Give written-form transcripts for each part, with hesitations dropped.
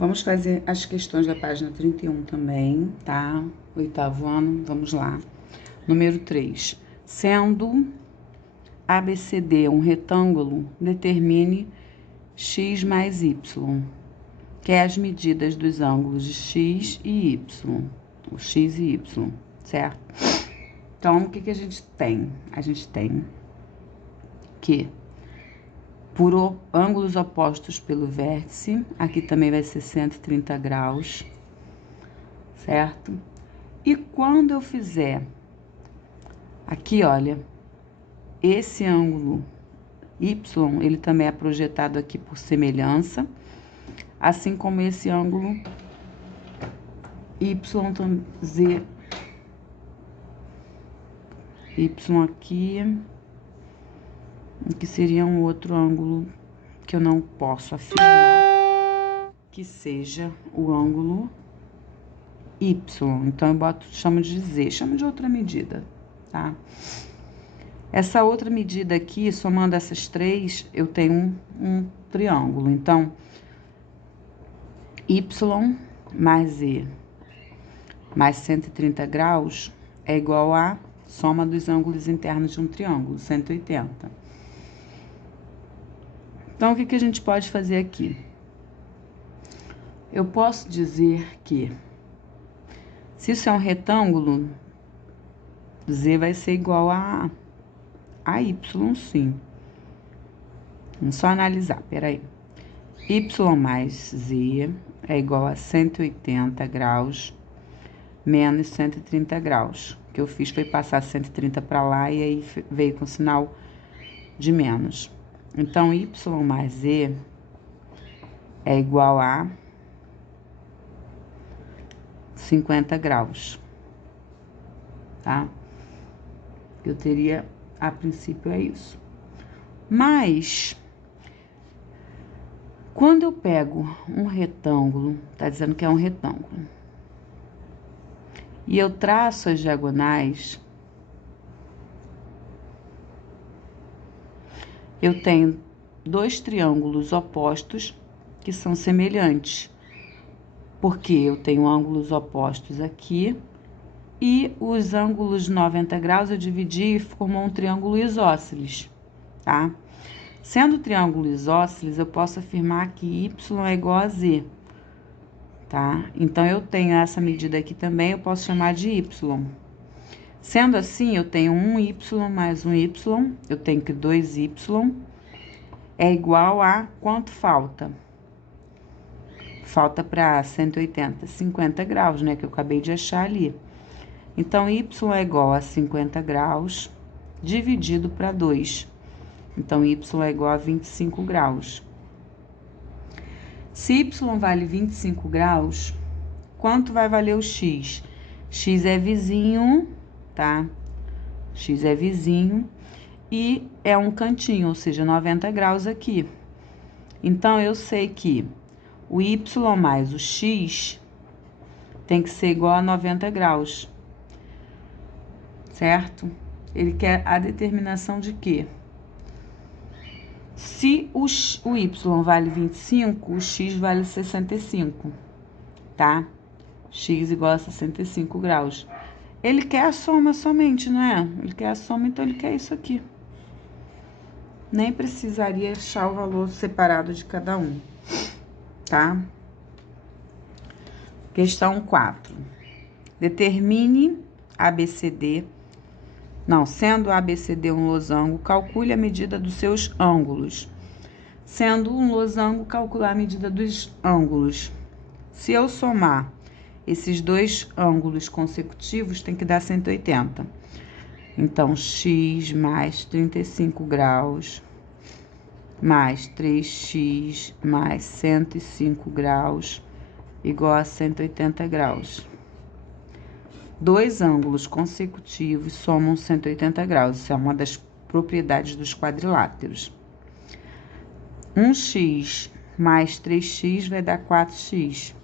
Vamos fazer as questões da página 31 também, tá? Oitavo ano, vamos lá. Número 3. Sendo ABCD um retângulo, determine x mais y, que é as medidas dos ângulos de x e y. O x e y, certo? Então, o que a gente tem? A gente tem que por ângulos opostos pelo vértice, aqui também vai ser 130 graus, certo? E quando eu fizer aqui, olha, esse ângulo Y, ele também é projetado aqui por semelhança, assim como esse ângulo YZ, Y aqui, que seria um outro ângulo que eu não posso afirmar que seja o ângulo Y. Então, eu chamo de Z, chamo de outra medida, tá? Essa outra medida aqui, somando essas três, eu tenho um triângulo. Então, Y mais Z mais 130 graus é igual a soma dos ângulos internos de um triângulo, 180. Então, o que a gente pode fazer aqui? Eu posso dizer que, se isso é um retângulo, Z vai ser igual a Y, sim. Vamos só analisar, peraí. Y mais Z é igual a 180 graus menos 130 graus. O que eu fiz foi passar 130 para lá e aí veio com sinal de menos. Então, Y mais Z é igual a 50 graus, tá? Eu teria, a princípio, é isso. Mas, quando eu pego um retângulo, tá dizendo que é um retângulo, e eu traço as diagonais, eu tenho dois triângulos opostos que são semelhantes, porque eu tenho ângulos opostos aqui e os ângulos 90 graus eu dividi e formou um triângulo isósceles, tá? Sendo triângulo isósceles, eu posso afirmar que Y é igual a Z, tá? Então, eu tenho essa medida aqui também, eu posso chamar de Y. Sendo assim, eu tenho um Y mais um Y, eu tenho que 2Y é igual a quanto falta? Falta para 180, 50 graus, né? Que eu acabei de achar ali. Então, Y é igual a 50 graus dividido para 2. Então, Y é igual a 25 graus. Se Y vale 25 graus, quanto vai valer o X? X é vizinho, tá? X é vizinho e é um cantinho, ou seja, 90 graus aqui. Então, eu sei que o Y mais o X tem que ser igual a 90 graus, certo? Ele quer a determinação de quê? Se o Y vale 25, o X vale 65, tá? X igual a 65 graus. Ele quer a soma somente, não é? Ele quer a soma, então ele quer isso aqui. Nem precisaria achar o valor separado de cada um, tá? Questão 4. Determine ABCD. Não, sendo ABCD um losango, calcule a medida dos seus ângulos. Sendo um losango, calcular a medida dos ângulos. Se eu somar esses dois ângulos consecutivos, tem que dar 180. Então, x mais 35 graus mais 3x mais 105 graus igual a 180 graus. Dois ângulos consecutivos somam 180 graus. Isso é uma das propriedades dos quadriláteros. 1x mais 3x vai dar 4x.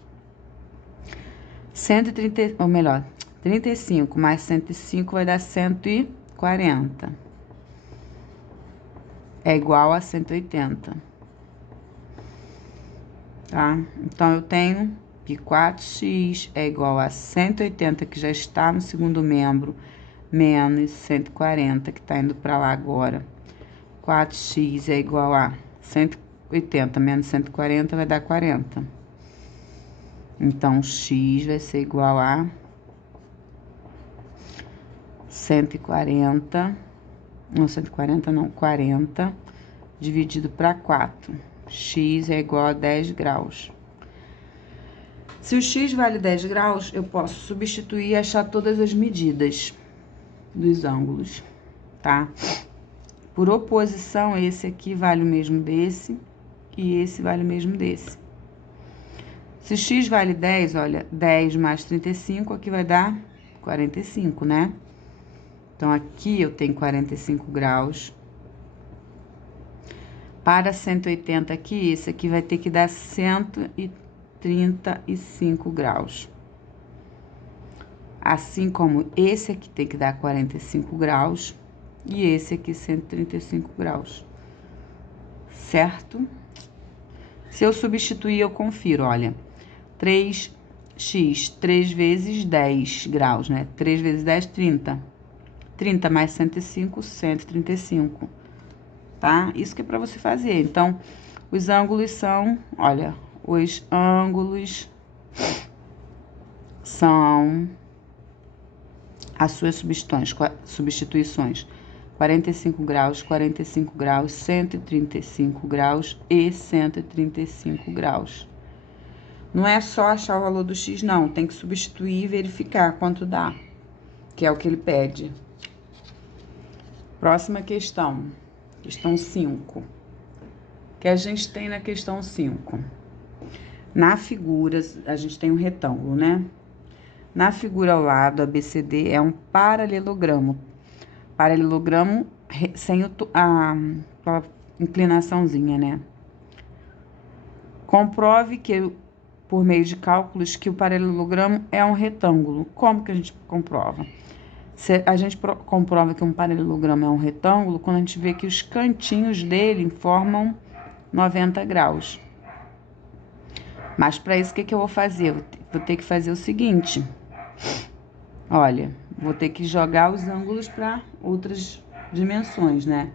130, ou melhor, 35 mais 105 vai dar 140. É igual a 180. tá? Então, eu tenho que 4x é igual a 180, que já está no segundo membro, menos 140, que tá indo pra lá agora. 4x é igual a 180 menos 140 vai dar 40. Então, x vai ser igual a 140, não, 140 não, 40, dividido para 4. X é igual a 10 graus. Se o x vale 10 graus, eu posso substituir e achar todas as medidas dos ângulos, tá? Por oposição, esse aqui vale o mesmo desse e esse vale o mesmo desse. Se x vale 10, olha, 10 mais 35, aqui vai dar 45, né? Então, aqui eu tenho 45 graus. Para 180 aqui, esse aqui vai ter que dar 135 graus. Assim como esse aqui tem que dar 45 graus e esse aqui 135 graus. Certo? Se eu substituir, eu confiro, olha. 3x, 3 vezes 10 graus, né? 3 vezes 10, 30. 30 mais 105, 135. Tá? Isso que é pra você fazer. Então, os ângulos são, olha, os ângulos são as suas substituições. 45 graus, 45 graus, 135 graus e 135 graus. Não é só achar o valor do x, não. Tem que substituir e verificar quanto dá, que é o que ele pede. Próxima questão. Questão 5. Que a gente tem na questão 5. Na figura, a gente tem um retângulo, né? Na figura ao lado, ABCD é um paralelogramo. Paralelogramo sem a inclinaçãozinha, né? Comprove que, por meio de cálculos, que o paralelogramo é um retângulo. Como que a gente comprova? A gente comprova que um paralelogramo é um retângulo quando a gente vê que os cantinhos dele formam 90 graus. Mas para isso, o que eu vou fazer? Vou ter que fazer o seguinte. Olha, vou ter que jogar os ângulos para outras dimensões, né?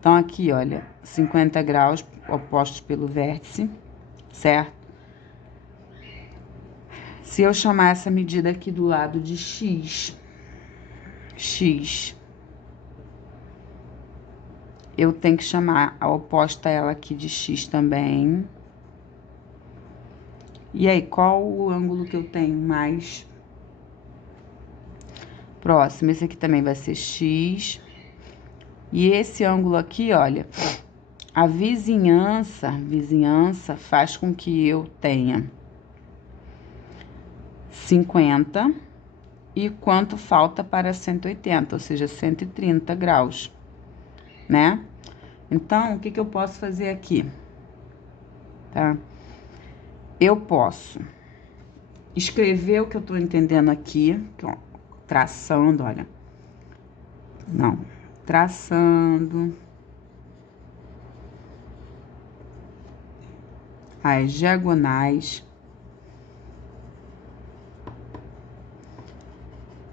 Então, aqui, olha, 50 graus opostos pelo vértice, certo? Se eu chamar essa medida aqui do lado de x, eu tenho que chamar a oposta a ela aqui de x também. E aí, qual o ângulo que eu tenho mais próximo? Esse aqui também vai ser x. E esse ângulo aqui, olha, a vizinhança faz com que eu tenha 50 e quanto falta para 180, ou seja, 130 graus, né? Então, o que eu posso fazer aqui? Tá? Eu posso escrever o que eu tô entendendo aqui, traçando, olha. Não, traçando as diagonais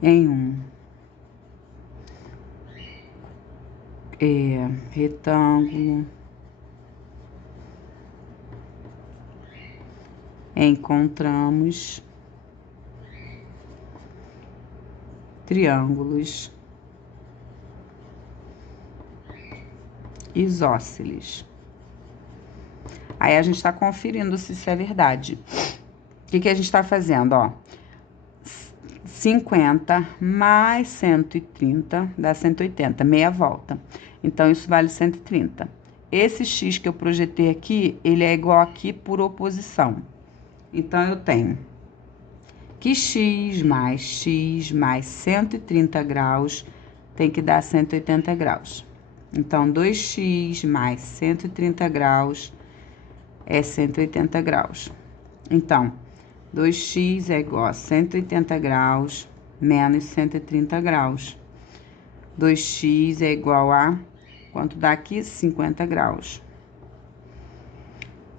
em um retângulo, encontramos triângulos isósceles. Aí a gente tá conferindo se isso é verdade. O que a gente tá fazendo, ó? 50 mais 130 dá 180, meia volta. Então, isso vale 130. Esse x que eu projetei aqui, ele é igual aqui por oposição. Então, eu tenho que x mais 130 graus tem que dar 180 graus. Então, 2x mais 130 graus é 180 graus. Então, 2x é igual a 180 graus menos 130 graus. 2x é igual a, quanto dá aqui? 50 graus.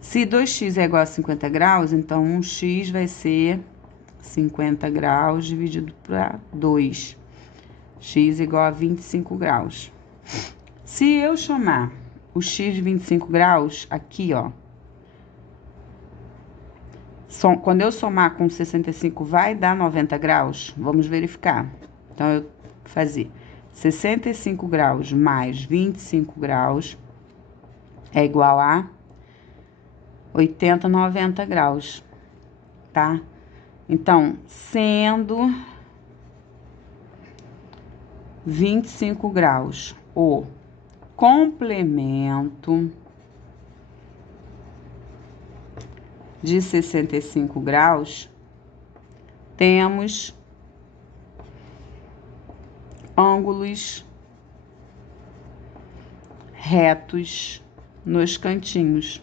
Se 2x é igual a 50 graus, então 1x vai ser 50 graus dividido para 2. X igual a 25 graus. Se eu chamar o x de 25 graus, aqui, ó, quando eu somar com 65, vai dar 90 graus? Vamos verificar. Então, eu vou fazer 65 graus mais 25 graus é igual a 80, 90 graus, tá? Então, sendo 25 graus o complemento de 65 graus, temos ângulos retos nos cantinhos,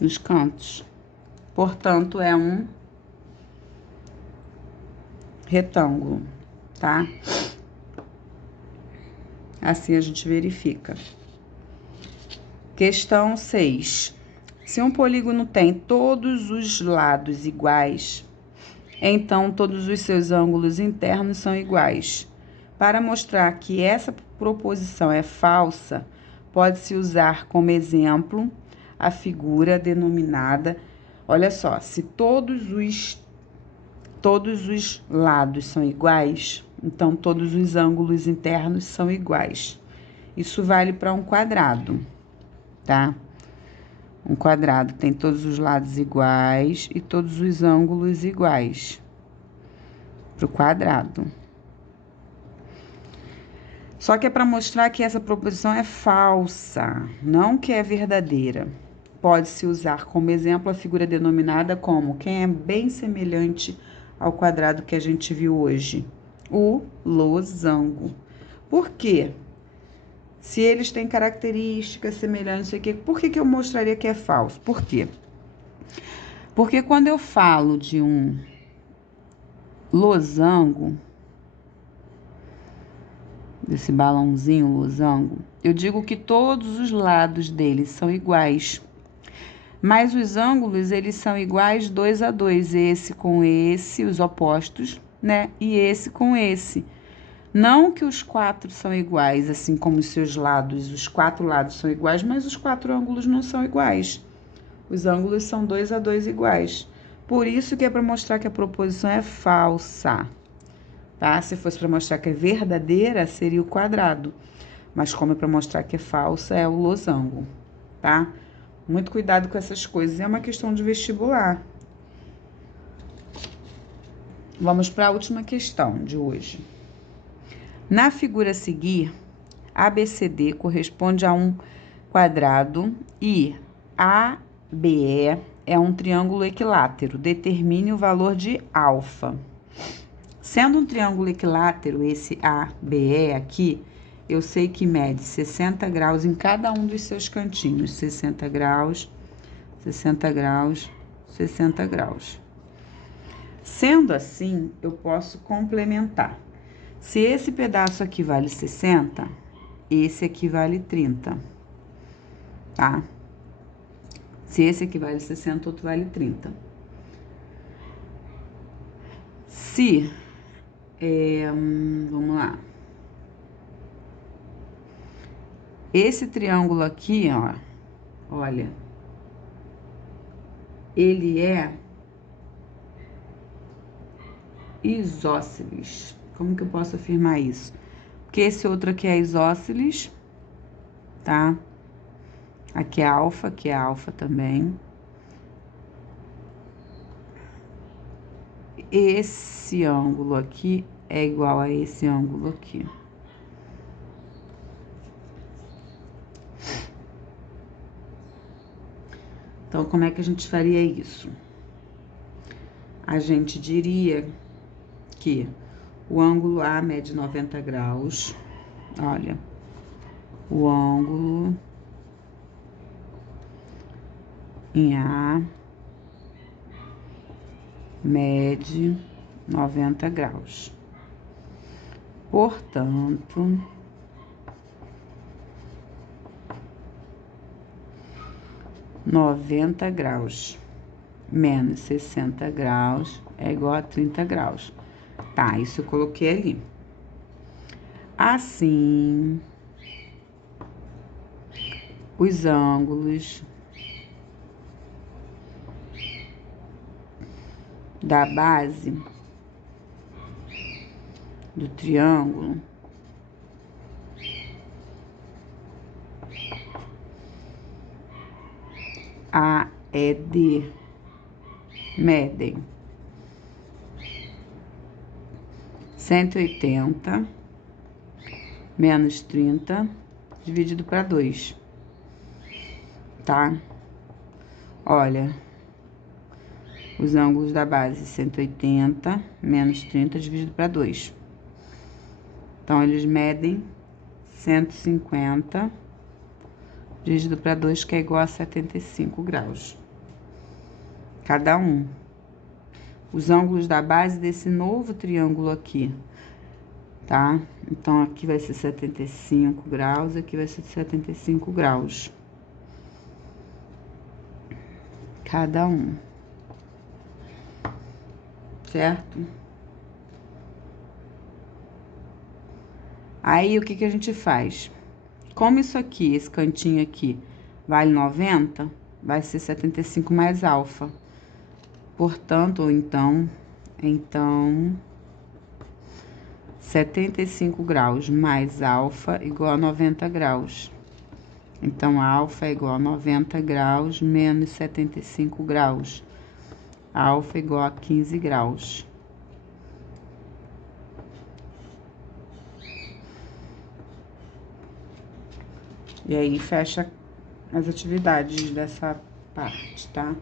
nos cantos. Portanto, é um retângulo, tá? Assim a gente verifica. Questão 6. Se um polígono tem todos os lados iguais, então todos os seus ângulos internos são iguais. Para mostrar que essa proposição é falsa, pode-se usar como exemplo a figura denominada. Olha só, se todos os lados são iguais, então todos os ângulos internos são iguais. Isso vale para um quadrado, tá? Um quadrado tem todos os lados iguais e todos os ângulos iguais para o quadrado. Só que é para mostrar que essa proposição é falsa, não que é verdadeira. Pode-se usar como exemplo a figura denominada como quem é bem semelhante ao quadrado que a gente viu hoje, o losango. Por quê? Se eles têm características semelhantes, por que eu mostraria que é falso? Por quê? Porque quando eu falo de um losango, desse balãozinho losango, eu digo que todos os lados dele são iguais. Mas os ângulos, eles são iguais 2 a 2, esse com esse, os opostos, né? E esse com esse. Não que os quatro são iguais, assim como os seus lados, os quatro lados são iguais, mas os quatro ângulos não são iguais. Os ângulos são 2 a 2 iguais. Por isso que é para mostrar que a proposição é falsa, tá? Se fosse para mostrar que é verdadeira, seria o quadrado. Mas como é para mostrar que é falsa, é o losango, tá? Muito cuidado com essas coisas, é uma questão de vestibular. Vamos para a última questão de hoje. Na figura a seguir, ABCD corresponde a um quadrado e ABE é um triângulo equilátero. Determine o valor de alfa. Sendo um triângulo equilátero, esse ABE aqui, eu sei que mede 60 graus em cada um dos seus cantinhos. 60 graus, 60 graus, 60 graus. Sendo assim, eu posso complementar. Se esse pedaço aqui vale 60, esse aqui vale 30, tá? Se esse aqui vale 60, outro vale 30. Se, vamos lá. Esse triângulo aqui, ó, olha, ele é isósceles. Como que eu posso afirmar isso? Porque esse outro aqui é isósceles, tá? Aqui é alfa também. Esse ângulo aqui é igual a esse ângulo aqui. Então, como é que a gente faria isso? A gente diria que o ângulo A mede 90 graus. Olha, o ângulo em A mede 90 graus. Portanto, 90 graus menos 60 graus é igual a 30 graus. Tá, isso eu coloquei ali. Assim, os ângulos da base do triângulo AED medem 180 menos 30 dividido para 2, tá? Olha, os ângulos da base 180 menos 30 dividido para 2. Então, eles medem 150 dividido para 2, que é igual a 75 graus. Cada um. Os ângulos da base desse novo triângulo aqui, tá? Então, aqui vai ser 75 graus, aqui vai ser 75 graus. Cada um. Certo? Aí, o que que a gente faz? Como isso aqui, esse cantinho aqui, vale 90, vai ser 75 mais alfa. Portanto, então, 75 graus mais alfa igual a 90 graus. Então, alfa é igual a 90 graus menos 75 graus. Alfa é igual a 15 graus. E aí, fecha as atividades dessa parte, tá?